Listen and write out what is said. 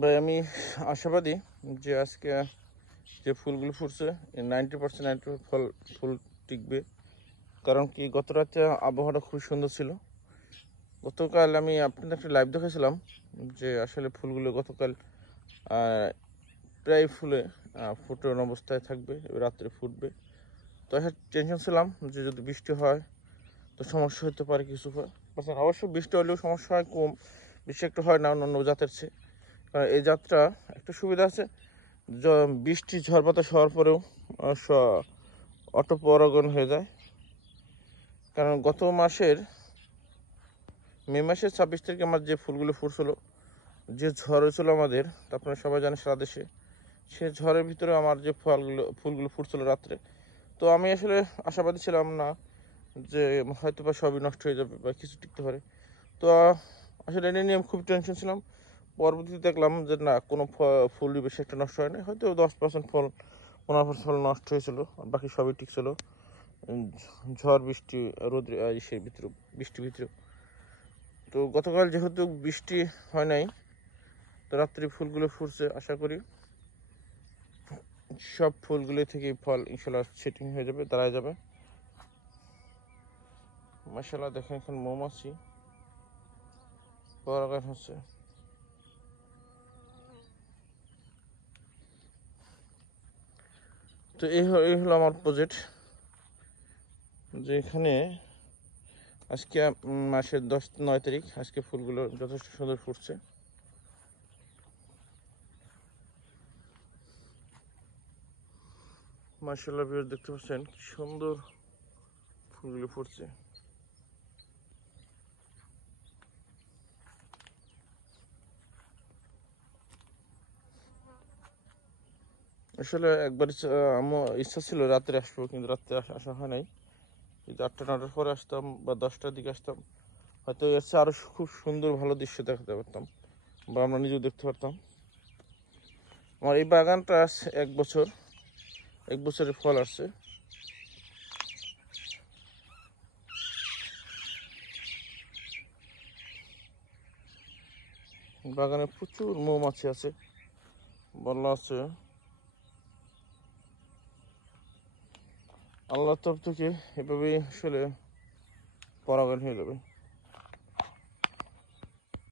ভাই আমি আশাবাদী যে আজকে যে ফুলগুলো ফুটছে 90% ফুল টিকবে। কারণ কি, গত রাতে আবহাওয়াটা খুব সুন্দর ছিল। গতকাল আমি আপনাদের একটা লাইভ দেখেছিলাম যে আসলে ফুলগুলো গতকাল প্রায় ফুলে ফুটানো অবস্থায় থাকবে, রাত্রে ফুটবে। তো একটা টেনশন ছিলাম যে যদি বৃষ্টি হয় তো সমস্যা হতে পারে কিছু। অবশ্য বৃষ্টি হলেও সমস্যা হয় কম, বেশি একটু হয় না অন্য জাতের চেয়ে। কারণ এই জাতটা একটা সুবিধা আছে, বৃষ্টি ঝড় বাতাস হওয়ার পরেও অটো পরাগণ হয়ে যায়। কারণ গত মাসের মে মাসের 26 তারিখে আমার যে ফুলগুলো ফুটছিল, যে ঝড় হয়েছিল আমাদের, আপনারা সবাই জানেন সারা দেশে, সে ঝড়ের ভিতরে আমার যে ফুলগুলো ফুটছিল রাত্রে। তো আমি আসলে আশাবাদী ছিলাম না যে হয়তো বা সবই নষ্ট হয়ে যাবে বা কিছু টিকতে পারে। তো আসলে এটা নিয়ে আমি খুব টেনশন ছিলাম। পরবর্তীতে দেখলাম যে না, কোনো ফুলই বেশি একটা নষ্ট হয় না, হয়তো 10% ফল 15% ফল নষ্ট হয়েছিল, আর বাকি সবই টিকছিল ঝড় বৃষ্টি রোদ্রে সেই ভিতরে, বৃষ্টির ভিতরে। তো গতকাল যেহেতু বৃষ্টি হয় নাই, তো রাত্রি ফুলগুলো ফুটছে। আশা করি সব ফুলগুলো থেকে ফল ইনশাল্লাহ সেটিং হয়ে যাবে, দাঁড়ায় যাবে। মাশাআল্লাহ দেখেন, এখন মৌমাছি পরাগায়ন হচ্ছে। তো এই হলো আমার প্রজেক্ট, যে এখানে আজকে মাসের 9 তারিখ, আজকে ফুলগুলো যথেষ্ট সুন্দর ফুটছে। মাশাআল্লাহ ভিউয়ার দেখতে পাচ্ছেন কি সুন্দর ফুলগুলো ফুটছে। আসলে একবার আমার ইচ্ছা ছিল রাত্রে আসবো, কিন্তু রাত্রে আসা হয় নাই। যদি 8টা-9টার পরে আসতাম বা 10টার দিকে আসতাম, হয়তো এর চেয়ে আরো খুব সুন্দর ভালো দৃশ্য দেখাতে পারতাম, বা আমরা নিজেও দেখতে পারতাম। আমার এই বাগানটা 1 বছর, 1 বছরের ফল আসছে। বাগানে প্রচুর মৌমাছি আছে, বলা আছে আল্লাহর তরফ থেকে এভাবেই আসলে পরাগায়ন হয়ে যাবে।